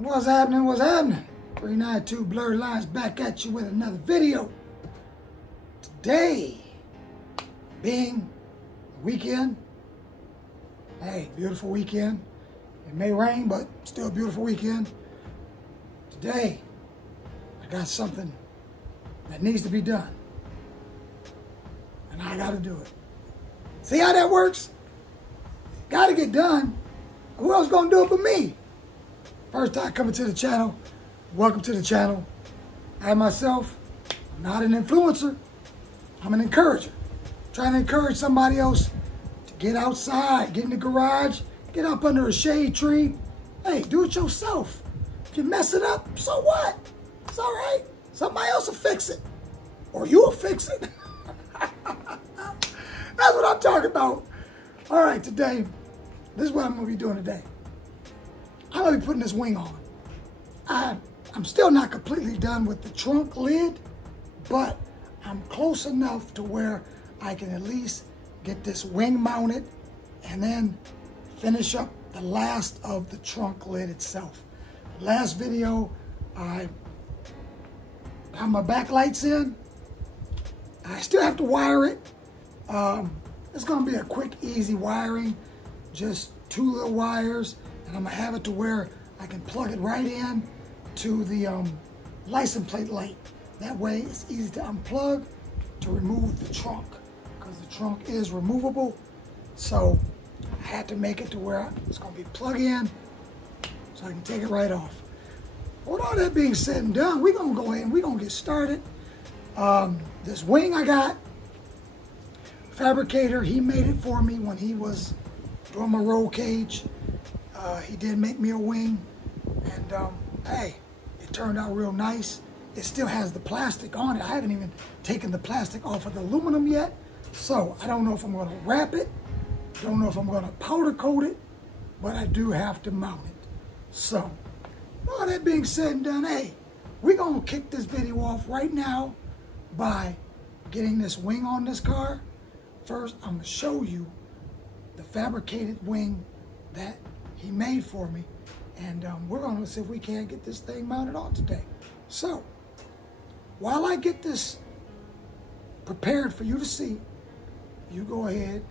What's happening? What's happening? 392 Blurred Lines back at you with another video. Today, being the weekend. Hey, beautiful weekend. It may rain, but still a beautiful weekend. Today, I got something that needs to be done. And I got to do it. See how that works? Got to get done. Who else going to do it but me? First time coming to the channel, welcome to the channel. I myself, I'm not an influencer. I'm an encourager. Trying to encourage somebody else to get outside, get in the garage, get up under a shade tree. Hey, do it yourself. If you mess it up, so what? It's all right. Somebody else will fix it. Or you will fix it. That's what I'm talking about. All right, today, this is what I'm going to be doing today. I'm going to be putting this wing on. I'm still not completely done with the trunk lid, but I'm close enough to where I can at least get this wing mounted and then finish up the last of the trunk lid itself. Last video, I got my backlights in. I still have to wire it. It's going to be a quick, easy wiring, just 2 little wires, and I'm going to have it to where I can plug it right in to the license plate light. That way it's easy to unplug to remove the trunk, because the trunk is removable. So I had to make it to where it's going to be plug in so I can take it right off. With all that being said and done, we're going to go ahead and we're going to get started. This wing I got, Fabricated, he made it for me when he was doing my roll cage. He did make me a wing, and hey, it turned out real nice. It still has the plastic on it. I haven't even taken the plastic off of the aluminum yet, so I don't know if I'm going to wrap it. Don't know if I'm going to powder coat it, but I do have to mount it. So, all that being said and done, hey, we're going to kick this video off right now by getting this wing on this car. First, I'm going to show you the fabricated wing that he made for me, and we're going to see if we can't get this thing mounted on today. So, while I get this prepared for you to see, you go ahead,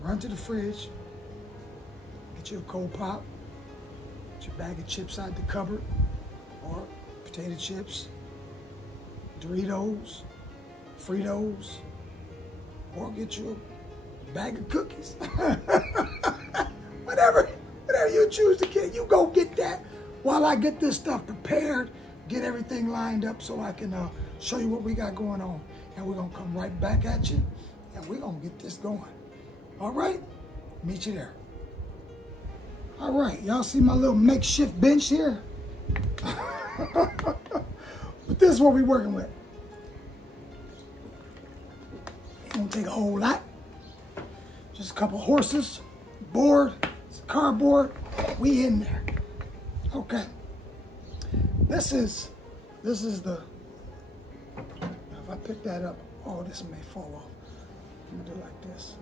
run to the fridge, get you a cold pop, get your bag of chips out the cupboard, or potato chips, Doritos, Fritos, or get you a bag of cookies. whatever you choose to get, you go get that while I get this stuff prepared, get everything lined up so I can show you what we got going on. And we're going to come right back at you, and we're going to get this going. All right? Meet you there. All right. Y'all see my little makeshift bench here? But this is what we're working with. It won't take a whole lot. Just a couple horses, board, some cardboard. We in there. Okay. This is the, if I pick that up, oh, this may fall off. I'm gonna do it like this.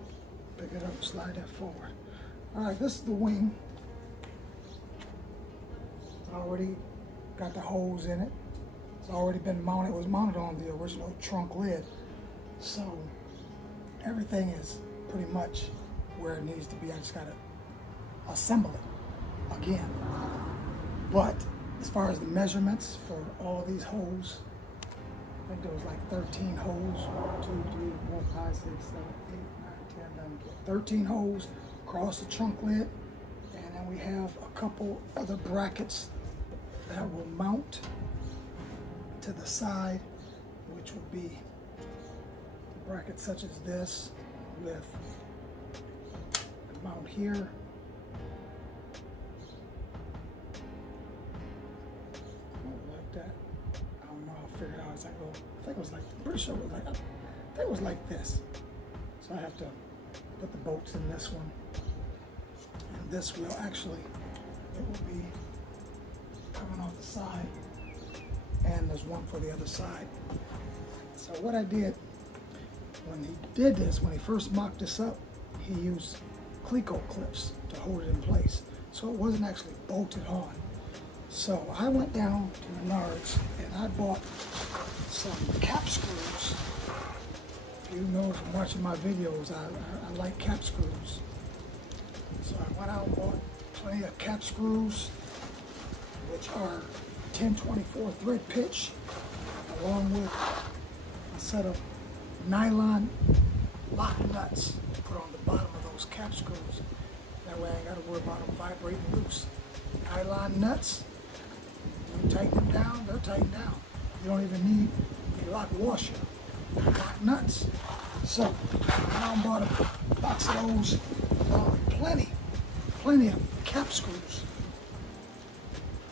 Pick it up, slide that forward. All right, this is the wing. It's already got the holes in it. It's already been mounted. It was mounted on the original trunk lid. So everything is pretty much where it needs to be. I just gotta assemble it again. But as far as the measurements for all these holes, I think there was like 13 holes. 1, 2, 3, 4, 5, 6, 7, 8, 9, 10, 11, 12. 13 holes across the trunk lid. And then we have a couple other brackets that will mount to the side, which will be brackets such as this with a mount here. Like that. I don't know. I'll figure it out as I go. I think it was like, I'm pretty sure it was like, I think it was like this. So I have to put the bolts in this one. And this will actually, it will be coming off the side. And there's one for the other side. So what I did, when he did this, when he first mocked this up, he used Cleco clips to hold it in place. So it wasn't actually bolted on. So I went down to Menards and I bought some cap screws. You know from watching my videos, I like cap screws. So I went out and bought plenty of cap screws, which are 1024 thread pitch, along with a set of nylon lock nuts to put on the bottom of those cap screws. That way I ain't got to worry about them vibrating loose. Nylon nuts, you tighten them down, they'll tighten down. You don't even need a lock washer. Lock nuts. So I bought a box of those, plenty of cap screws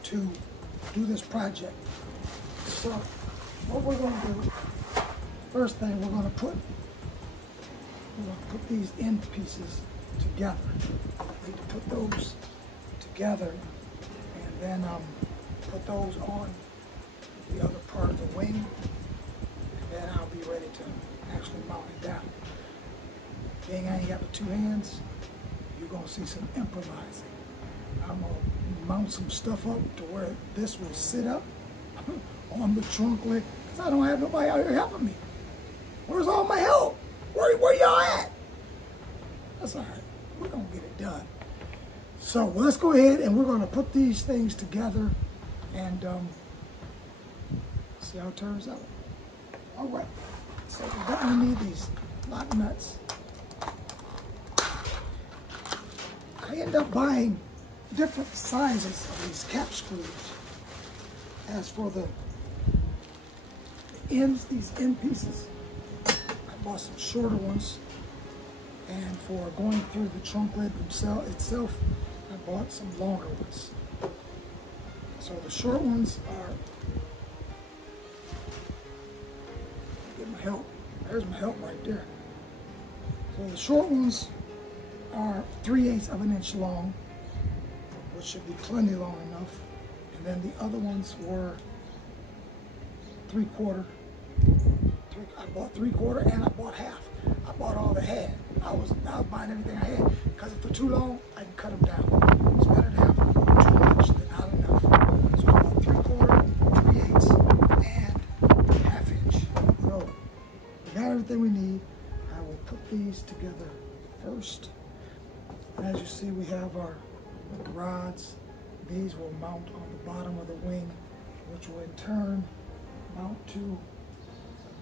to do this project. So what we're going to do, first thing we're going to put these end pieces together. I need to put those together and then put those on the other part of the wing, and then I'll be ready to actually mount it down. Being I ain't got the two hands, you're going to see some improvising. I'm going to mount some stuff up to where this will sit up on the trunk leg, because I don't have nobody out here helping me. Where's all my help? Where y'all at? That's all right. We're going to get it done. So let's go ahead and we're going to put these things together and see how it turns out. All right. So we're going to need these lock nuts. I end up buying different sizes of these cap screws. As for the ends, these end pieces, I bought some shorter ones. And for going through the trunk lid itself, I bought some longer ones. So the short ones are, get my help. There's my help right there. So the short ones are 3/8 of an inch long, which should be plenty long enough. And then the other ones were 3/4. I bought 3/4 and I bought half. I bought all they had. I was buying everything I had, because if they're too long, I can cut them down. It's better to have too much than not enough. So I bought 3/4, 3/8, and ½ inch. So we got everything we need. I will put these together first. And as you see, we have our rods. These will mount on the bottom of the wing, which will in turn mount to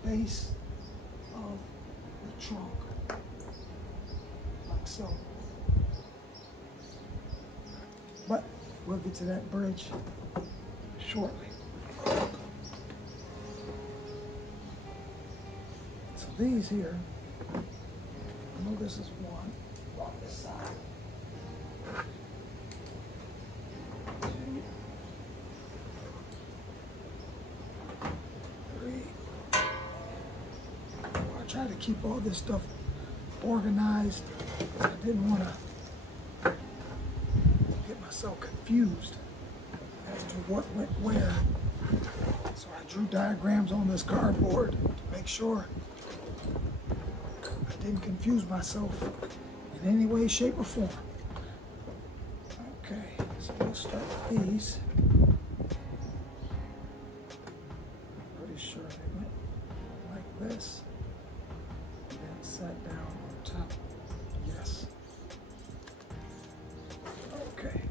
the base of the trunk, like so. But we'll get to that bridge shortly. So these here, I know this is one on this side. 2, 3. I try to keep all this stuff organized. I didn't want to get myself confused as to what went where. So I drew diagrams on this cardboard to make sure I didn't confuse myself in any way, shape, or form. Okay, so let's start with these. Pretty sure they went like this. And then sat down on top. Yes. Okay.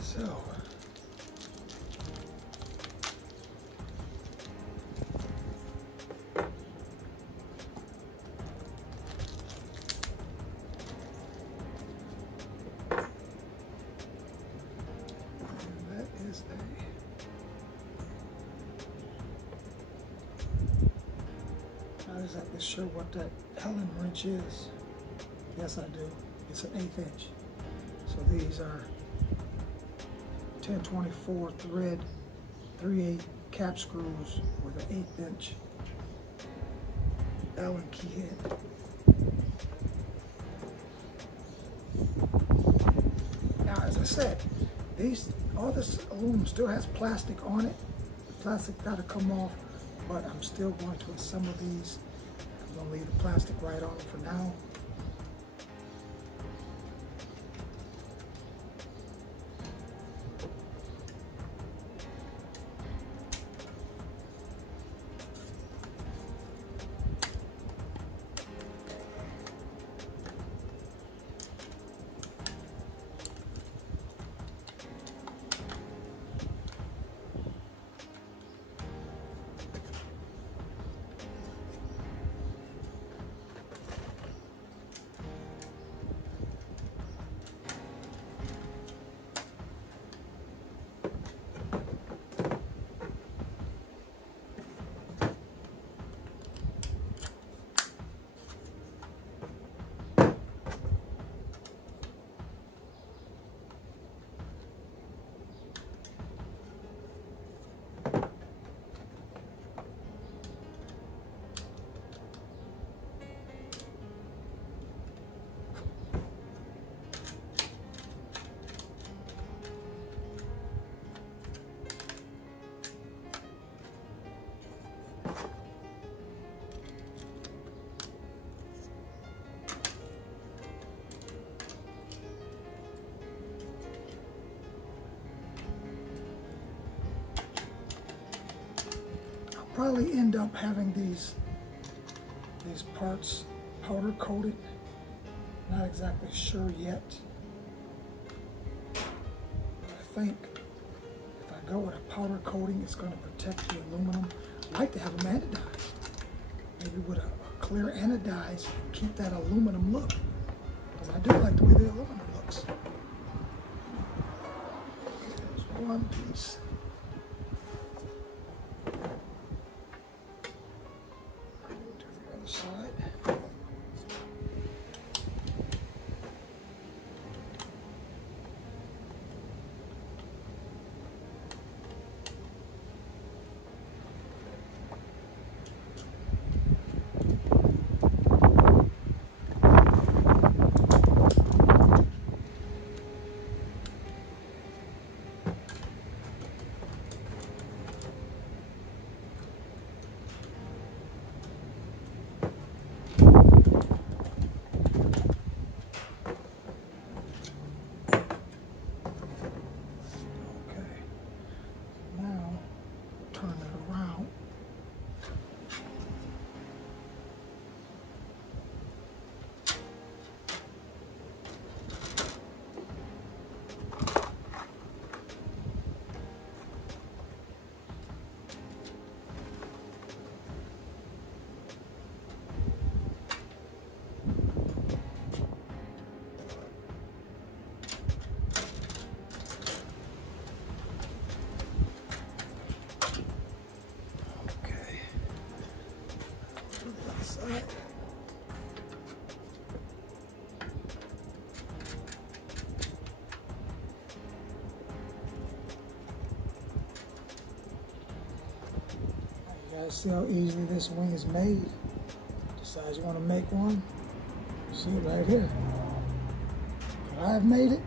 So. Not exactly sure what that Allen wrench is. Yes, I do. It's an 1/8 inch. So these are 1024 thread, 3/8 cap screws with an 1/8 inch Allen key head. Now, as I said, all this aluminum still has plastic on it. The plastic got to come off, but I'm still going to assemble these. I'm going to leave the plastic right on for now. probably end up having these parts powder coated. Not exactly sure yet. But I think if I go with a powder coating, it's going to protect the aluminum. I like to have them anodized. Maybe with a clear anodized and keep that aluminum look. Because I do like the way the aluminum looks. There's one piece. To the other side. You guys see how easily this wing is made? Decide you want to make one? See it right here. Could I have made it?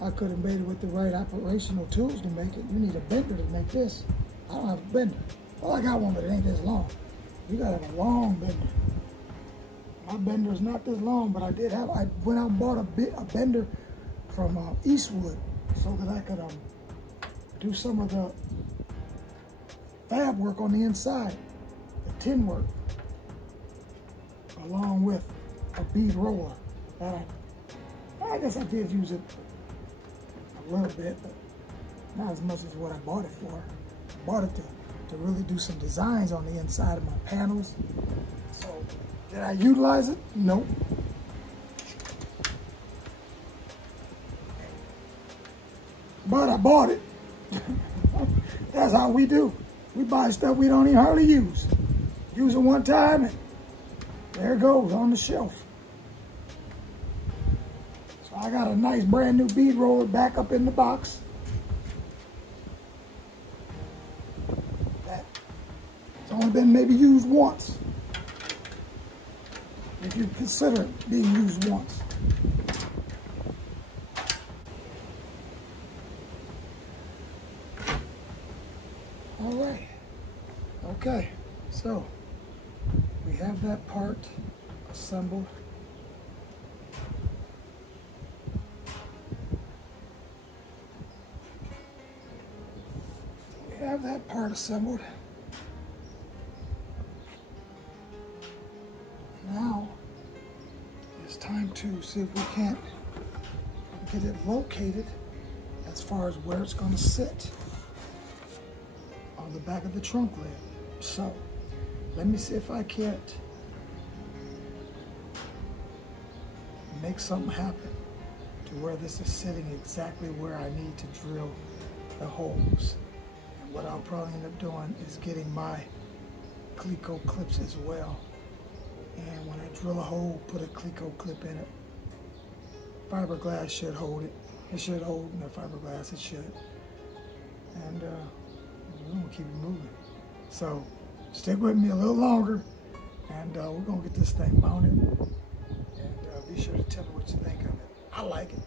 I could have made it with the right operational tools to make it. You need a bender to make this. I don't have a bender. Well, I got one, but it ain't this long. You gotta have a long bender. My bender is not this long, but I went out and bought a bender from Eastwood so that I could do some of the fab work on the inside, the tin work, along with a bead roller. I guess I did use it a little bit, but not as much as what I bought it for. I bought it to really do some designs on the inside of my panels. So, did I utilize it? Nope. But I bought it. That's how we do. We buy stuff we don't even hardly use. Use it one time and there it goes on the shelf. So I got a nice brand new bead roller back up in the box. It's only been maybe used once. If you consider it being used once. All right. Okay. So we have that part assembled. We have that part assembled. Now it's time to see if we can't get it located as far as where it's going to sit on the back of the trunk lid. So let me see if I can't make something happen to where this is sitting exactly where I need to drill the holes. And what I'll probably end up doing is getting my Cleco clips as well. And when I drill a hole, put a Cleco clip in it. Fiberglass should hold it. It should hold the fiberglass, it should. And we're gonna keep it moving. So stick with me a little longer and we're gonna get this thing mounted. And be sure to tell me what you think of it. I like it.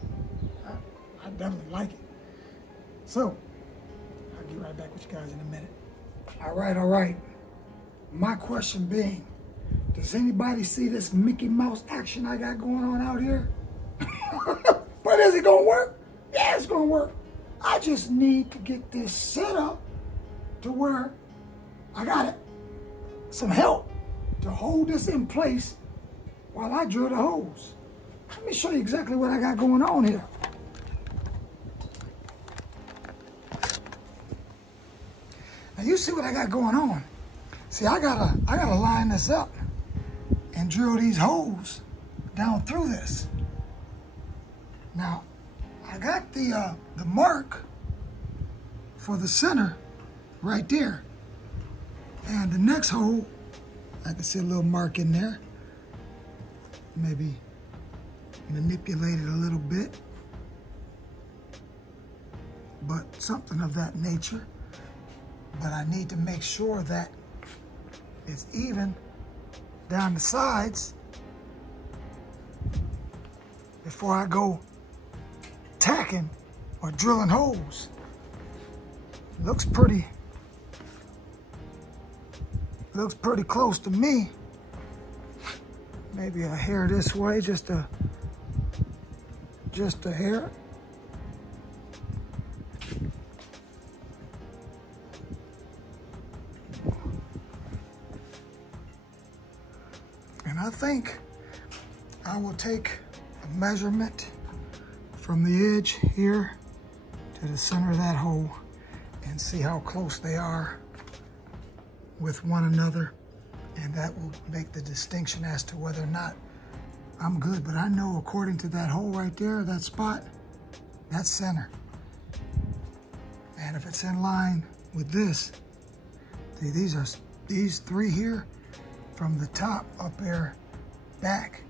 I definitely like it. So I'll get right back with you guys in a minute. All right. My question being, does anybody see this Mickey Mouse action I got going on out here? But is it gonna work? Yeah, it's gonna work. I just need to get this set up to where I got some help to hold this in place while I drill the holes. Let me show you exactly what I got going on here. Now you see what I got going on. See, I gotta line this up and drill these holes down through this. Now, I got the mark for the center right there. And the next hole, I can see a little mark in there. Maybe manipulate it a little bit. But something of that nature. But I need to make sure that it's even down the sides before I go tacking or drilling holes. Looks pretty close to me. Maybe a hair this way, just a hair. And I think I will take a measurement from the edge here to the center of that hole and see how close they are with one another. And that will make the distinction as to whether or not I'm good. But I know according to that hole right there, that spot, that's center. And if it's in line with this, see, these three here, from the top up there back,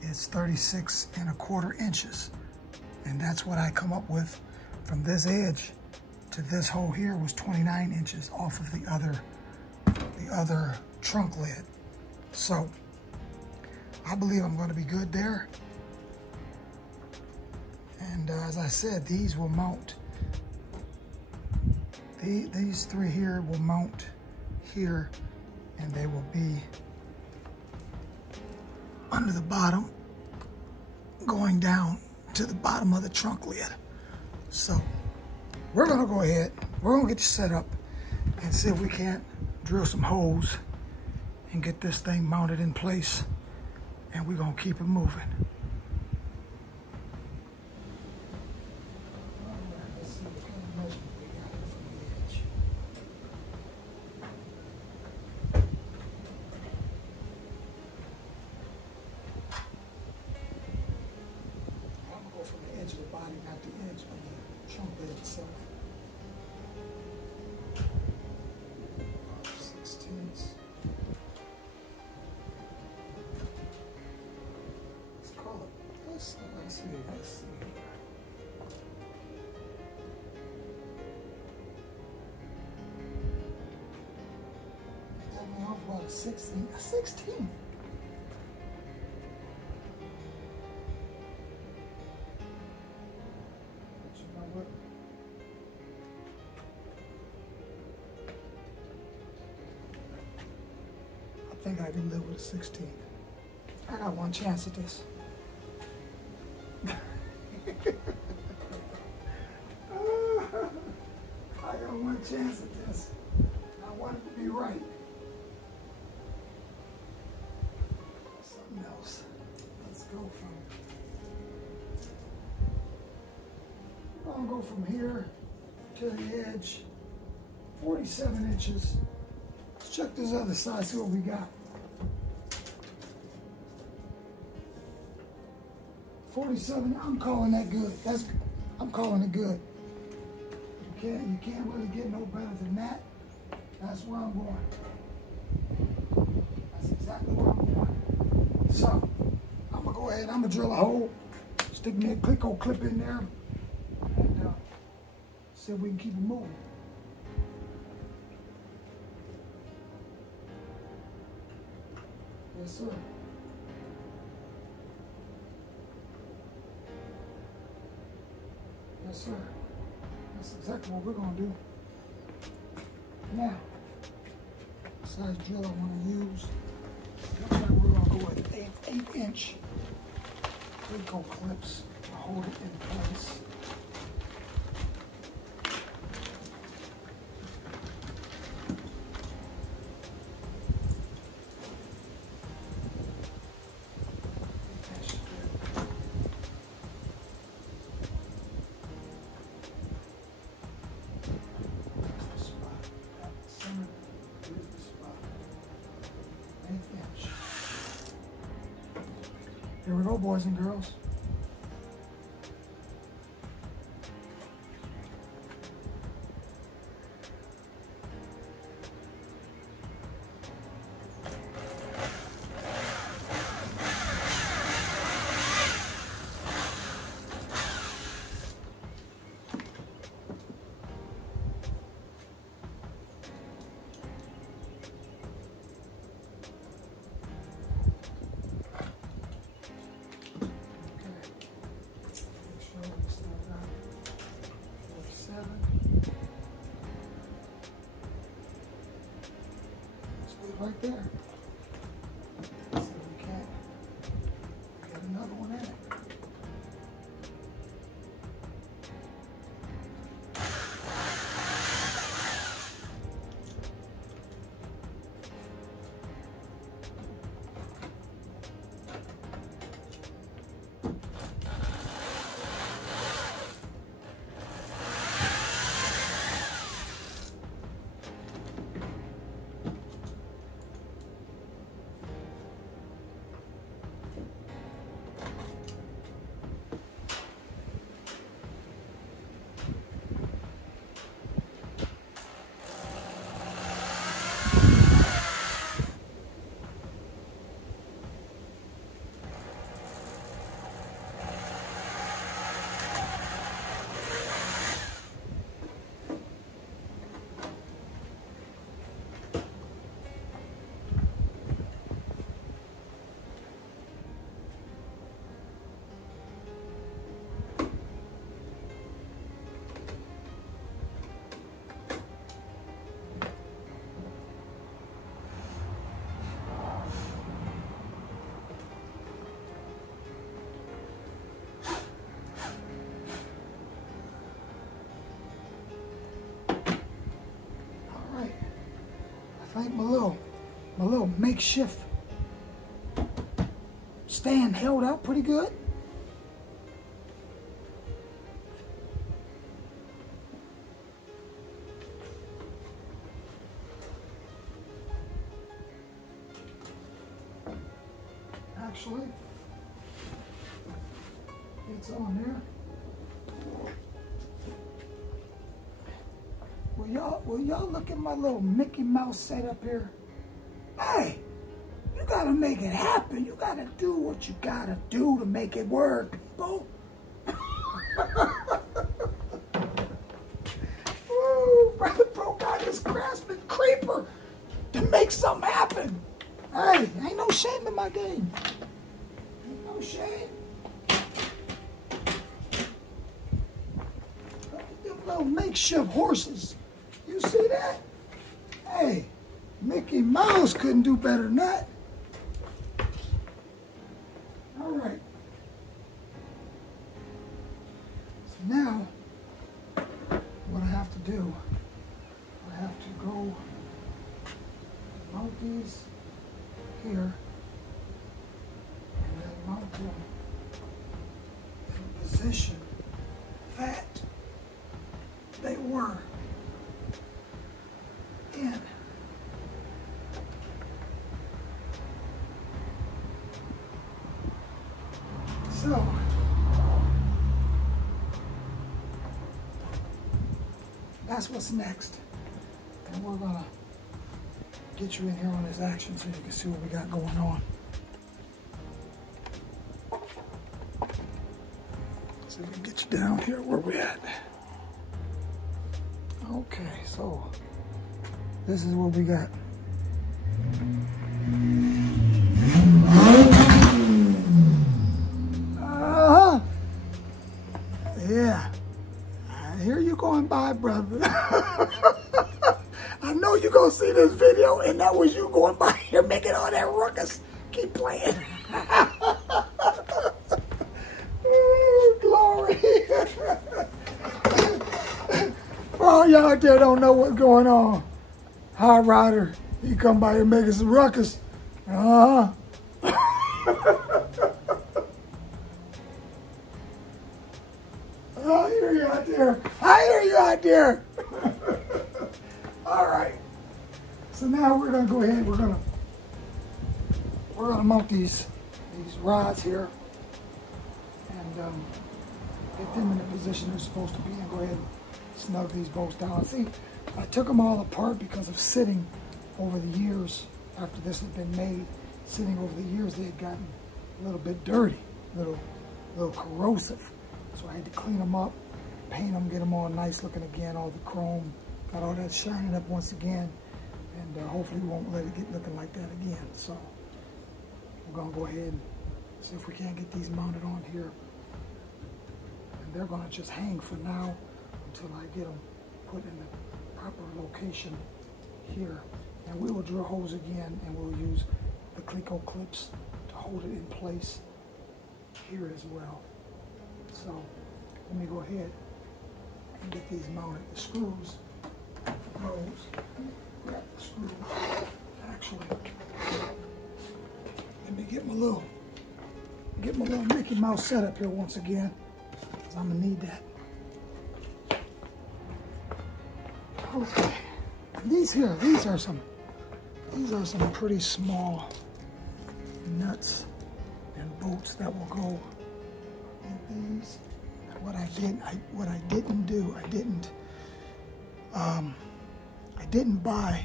it's 36¼ inches. And that's what I come up with from this edge to this hole here was 29 inches off of the other trunk lid. So I believe I'm going to be good there. And as I said, these will mount. These three here will mount here, and they will be under the bottom, going down to the bottom of the trunk lid. So we're gonna go ahead, we're gonna get you set up and see if we can't drill some holes and get this thing mounted in place, and we're gonna keep it moving. Let's see. That went off about a 16. A 16. But you know what? I think I can live with a 16. I got one chance at this. I got one chance at this. I want it to be right. Something else. Let's go I'm gonna go from here to the edge, 47 inches. Let's check this other side, see what we got. 47, I'm calling that good. I'm calling it good. You can't really get no better than that. That's where I'm going. That's exactly where I'm going. So, I'm gonna go ahead, I'm gonna drill a hole, stick me a Clicco clip in there, and see if we can keep it moving. Yes, sir. Yes, sir. That's exactly what we're going to do. Now, size drill I want to use. Looks like we're going to go with 8-inch Clicco clips to hold it in place. Here we go, boys and girls. Right there. Let's see if we can get another one in it. I think my little makeshift stand held out pretty good. Actually, it's on there. Will y'all look at my little Mickey Mouse setup here? Hey, you gotta make it happen. You gotta do what you gotta do to make it work, people. Woo, brother broke out this Craftsman creeper to make something happen. Hey, ain't no shame in my game. Ain't no shame. Them little makeshift horses. You see that? Hey, Mickey Mouse couldn't do better than that. All right. So now, what I have to do, I have to go mount these here, and then mount them in a position that they were in. So, that's what's next. And we're gonna get you in here on this action so you can see what we got going on. So we can get you down here where we're at. Okay, so this is what we got. Yeah. I hear you going by, brother. I know you're going to see this video, and that was you going by here making all that ruckus. Keep playing. Ooh, glory. For all y'all out there don't know what's going on, Hot Rider, he come by here making some ruckus. I hear you out there. I hear you out there. All right. So now we're gonna go ahead. We're gonna mount these rods here. get them in the position they're supposed to be and go ahead and snug these bolts down. See, I took them all apart because of sitting over the years. After this had been made, sitting over the years, they had gotten a little bit dirty, a little corrosive. So I had to clean them up, paint them, get them all nice looking again, all the chrome, got all that shining up once again, and hopefully we won't let it get looking like that again. So we're gonna go ahead and see if we can't get these mounted on here. And they're gonna just hang for now until I get them put in the proper location here. And we will drill holes again, and we'll use the Cleco clips to hold it in place here as well. So let me go ahead and get these mounted. The screws, those, grab the screws. Actually, let me get my little Mickey Mouse setup here once again, because I'm gonna need that. Okay, these are some pretty small nuts and bolts that will go in these. What I didn't do, I didn't buy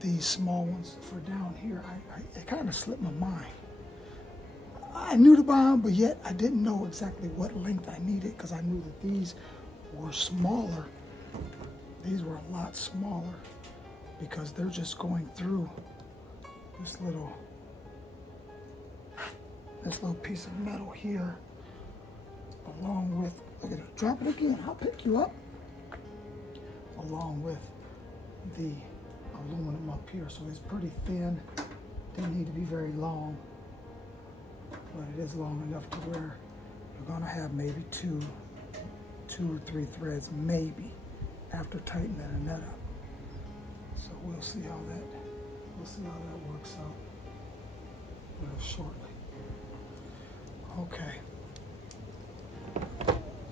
these small ones for down here. It kind of slipped my mind. I knew to buy them, but yet I didn't know exactly what length I needed, because I knew that these were smaller. These were a lot smaller because they're just going through this little piece of metal here, along with, look at it, drop it again, I'll pick you up, along with the aluminum up here. So it's pretty thin, didn't need to be very long, but it is long enough to where you're gonna have maybe two or three threads, maybe, after tightening that nut up. So we'll see how that works out real shortly. Okay.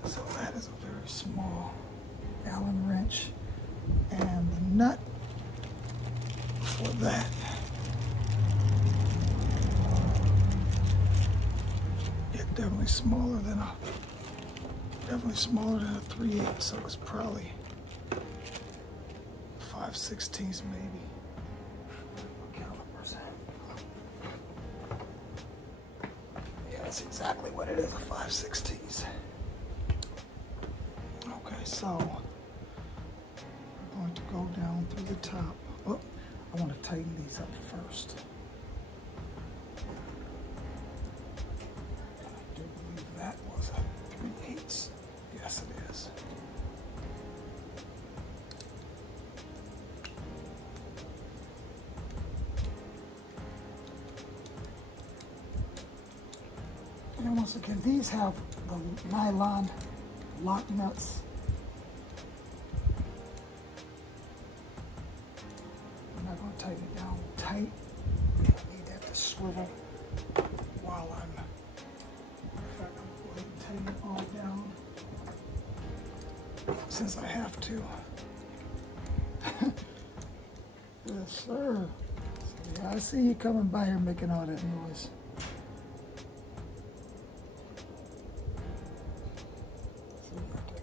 So that is a very small Allen wrench, and the nut for that is definitely smaller than a 3/8, so it's probably 5/16 maybe. Calipers. Yeah, that's exactly what it is, a 5/16. Okay, so we're going to go down through the top. Oh, I want to tighten these up first. I do believe that was a 3/8. Yes, it is. And once again, these have the nylon lock nuts. I'm not going to tighten it down tight. I need that to swivel while I'm, in fact, I'm going to tighten it all down since I have to. Yes, sir. So, yeah, I see you coming by here making all that noise.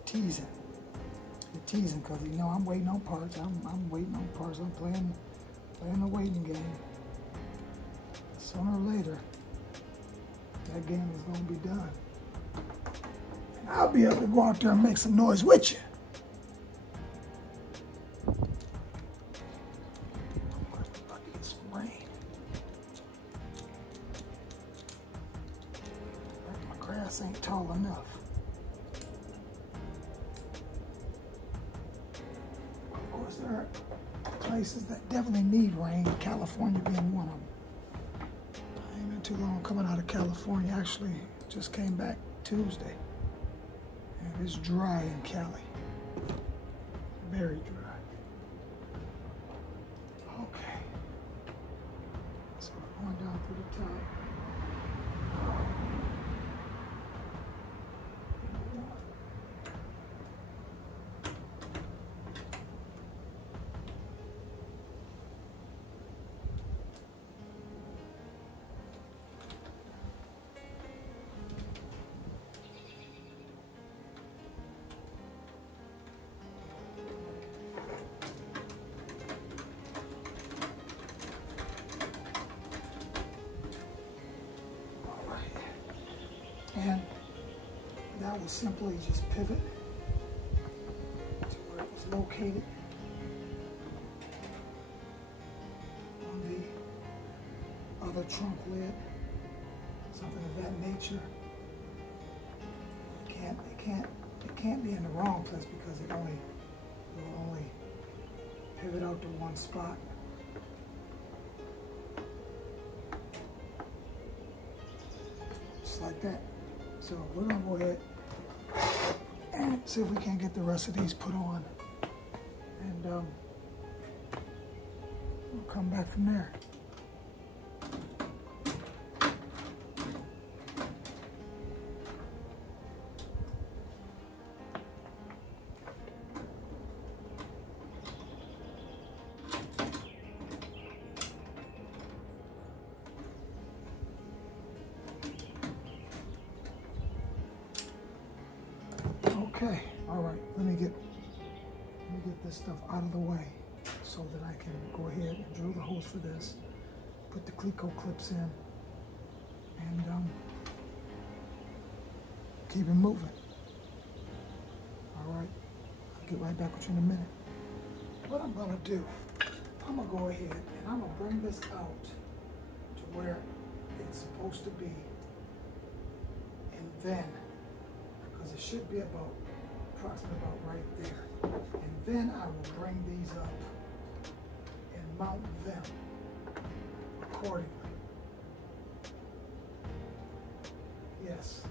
Teasing. You're teasing because you know I'm waiting on parts. I'm waiting on parts. I'm playing the waiting game. Sooner or later, that game is going to be done. And I'll be able to go out there and make some noise with you. I'm about to get some rain. My grass ain't tall enough. There are places that definitely need rain, California being one of them. I ain't been too long coming out of California. Actually, just came back Tuesday. And it's dry in Cali. Very dry. Okay. So we're going down through the top. will simply just pivot to where it was located on the other trunk lid, something of that nature. It can't be in the wrong place because it will only pivot out to one spot. Just like that. So we're gonna go ahead and see if we can get the rest of these put on, and we'll come back from there. Okay, all right, let me get this stuff out of the way so that I can go ahead and drill the holes for this, put the Cleco clips in, and keep it moving. All right, I'll get right back with you in a minute. What I'm gonna do, I'm gonna go ahead and I'm gonna bring this out to where it's supposed to be, and then, because it should be approximately about right there. And then I will bring these up and mount them accordingly. Yes.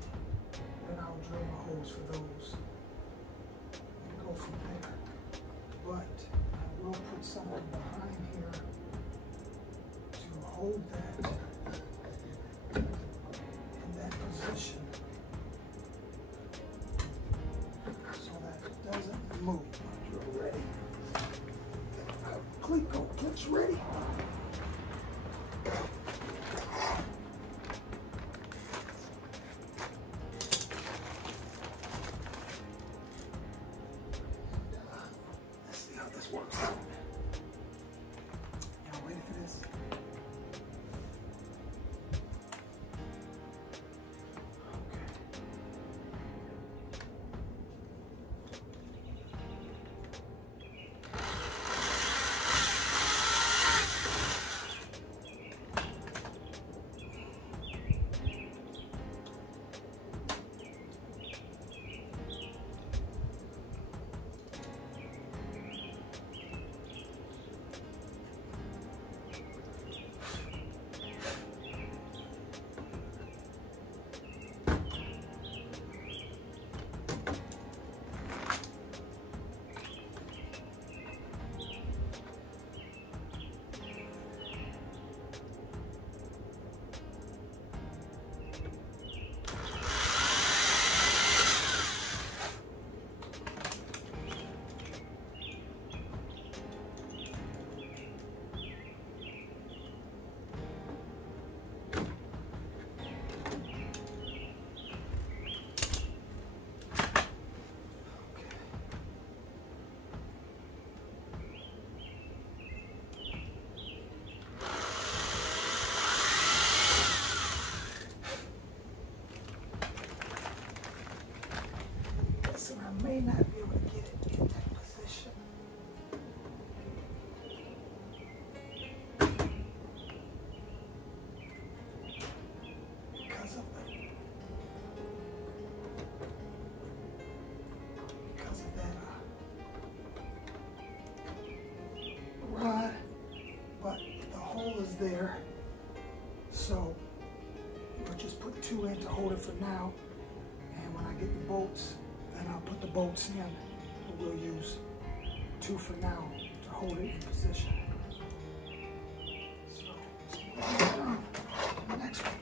Then I'll drill my holes for those and go from there. But I will put something behind here to hold that in that position, doesn't move. You're ready. Cleco clips ready. Let's see how this works out. Y'all ready for this? I may not be able to get it in that position. Because of that rod, but the hole is there, so we'll just put 2 in to hold it for now, and when I get the bolts, then I'll put the bolts in, but we'll use 2 for now to hold it in position. So, let's move on to the next one.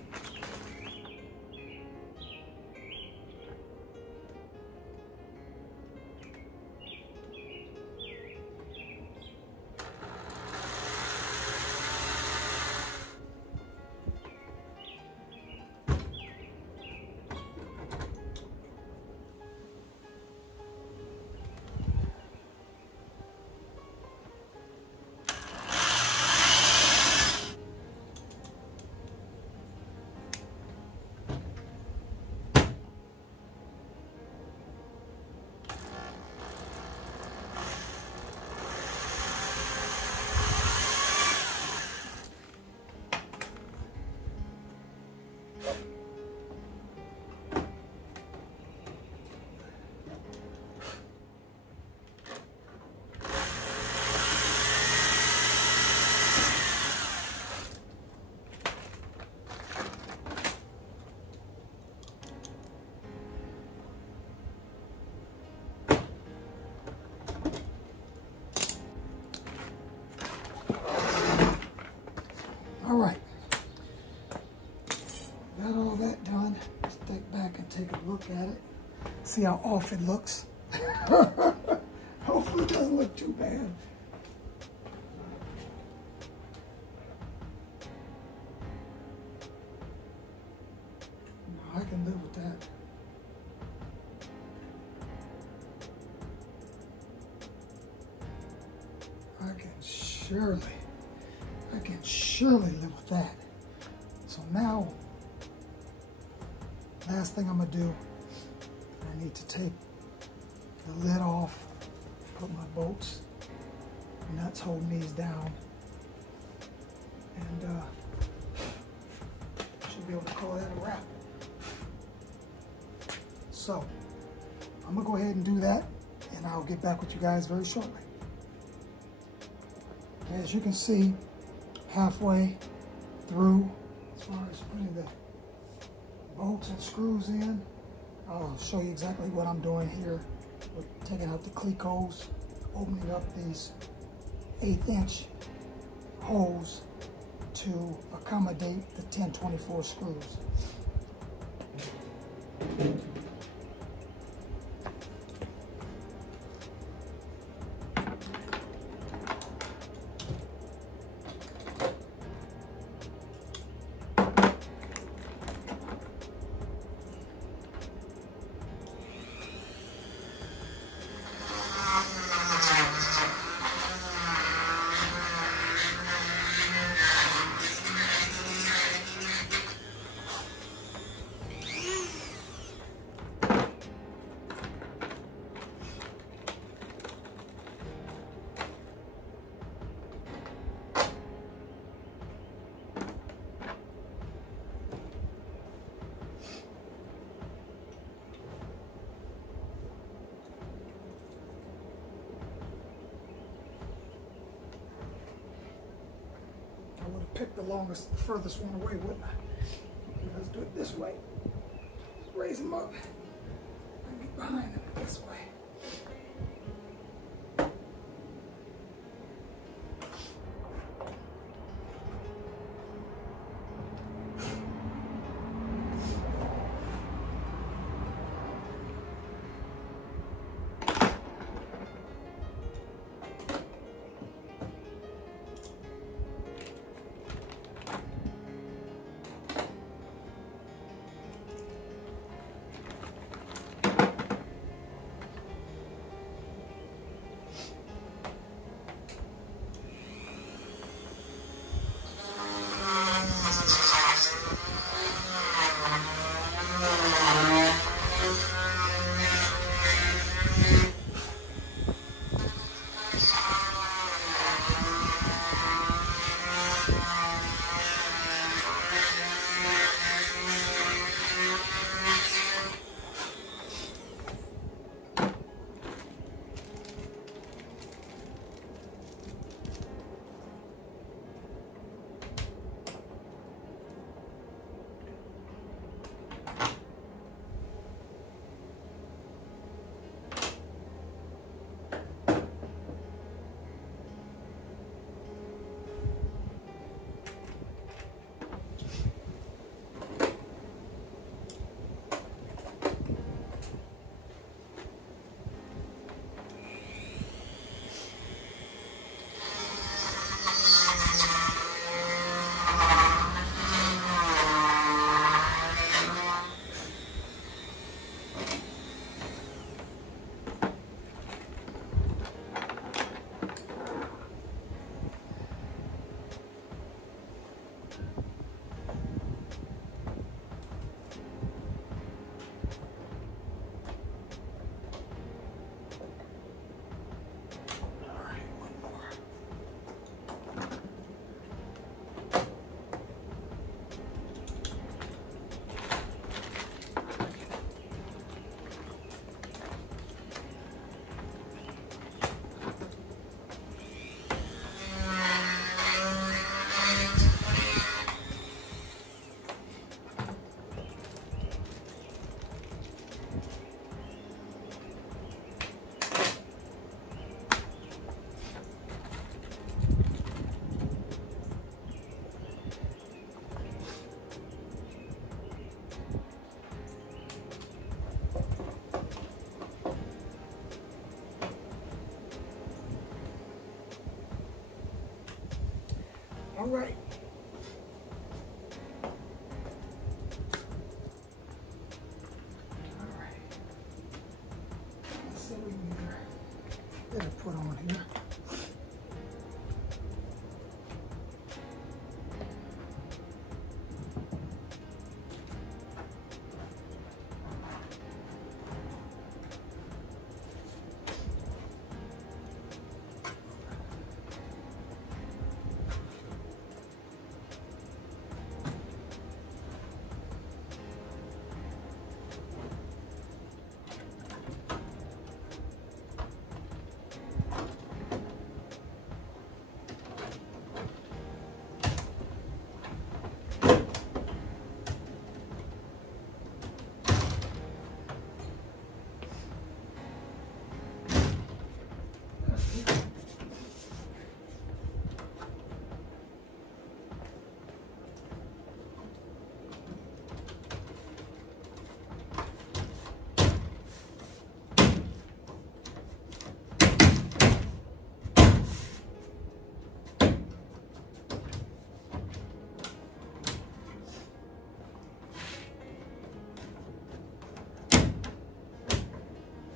See how off it looks? Hopefully it doesn't look too bad. I can live with that. I can surely live with that. So now, last thing I'm gonna do, I need to take the lid off, put my bolts, nuts holding these down, and should be able to call that a wrap. So, I'm gonna go ahead and do that, and I'll get back with you guys very shortly. As you can see, halfway through, as far as putting the bolts and screws in, I'll show you exactly what I'm doing here with taking out the clecos, opening up these 1/8" holes to accommodate the 1024 screws. I would have picked the furthest one away, wouldn't I? Okay, let's do it this way. Raise them up and get behind them this way. All right. All right. Let's see what we can get it put on here.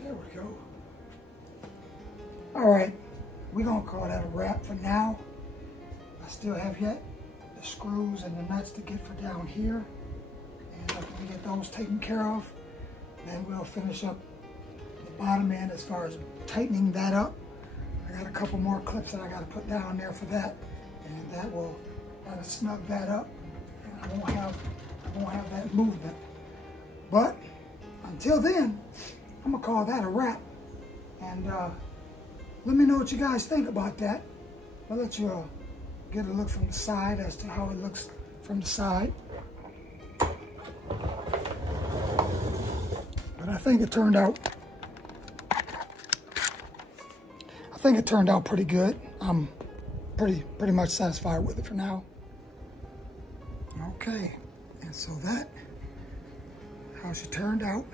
There we go. All right, we're gonna call that a wrap for now. I still have yet the screws and the nuts to get for down here. And after we get those taken care of, then we'll finish up the bottom end as far as tightening that up. I got a couple more clips that I gotta put down there for that. And that will kind of snug that up. And I won't have that movement. But until then, I'm gonna call that a wrap. And let me know what you guys think about that. I'll let you get a look from the side as to how it looks from the side. But I think it turned out, pretty good. I'm pretty much satisfied with it for now. Okay, and so that, how she turned out.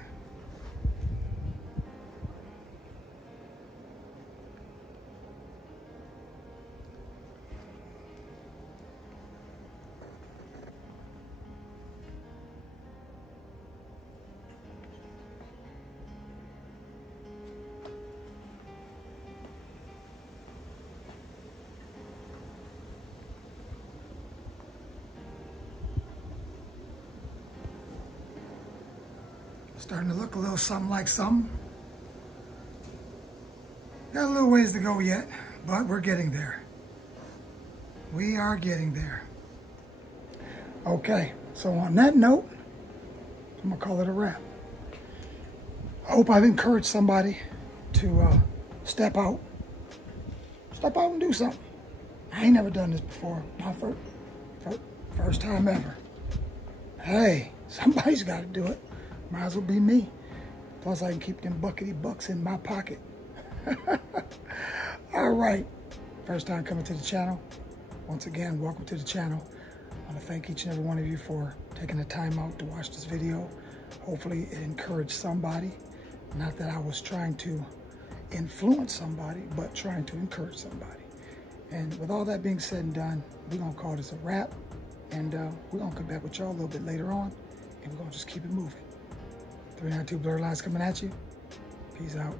Starting to look a little something like something. Got a little ways to go yet, but we're getting there. We are getting there. Okay, so on that note, I'm gonna call it a wrap. I hope I've encouraged somebody to step out and do something. I ain't never done this before. My first time ever. Hey, somebody's got to do it. Might as well be me. Plus, I can keep them buckety bucks in my pocket. All right. First time coming to the channel. Once again, welcome to the channel. I want to thank each and every one of you for taking the time out to watch this video. Hopefully, it encouraged somebody. Not that I was trying to influence somebody, but trying to encourage somebody. And with all that being said and done, we're going to call this a wrap. And we're going to come back with y'all a little bit later on. And we're going to just keep it moving. 392 Blurred Lines coming at you. Peace out.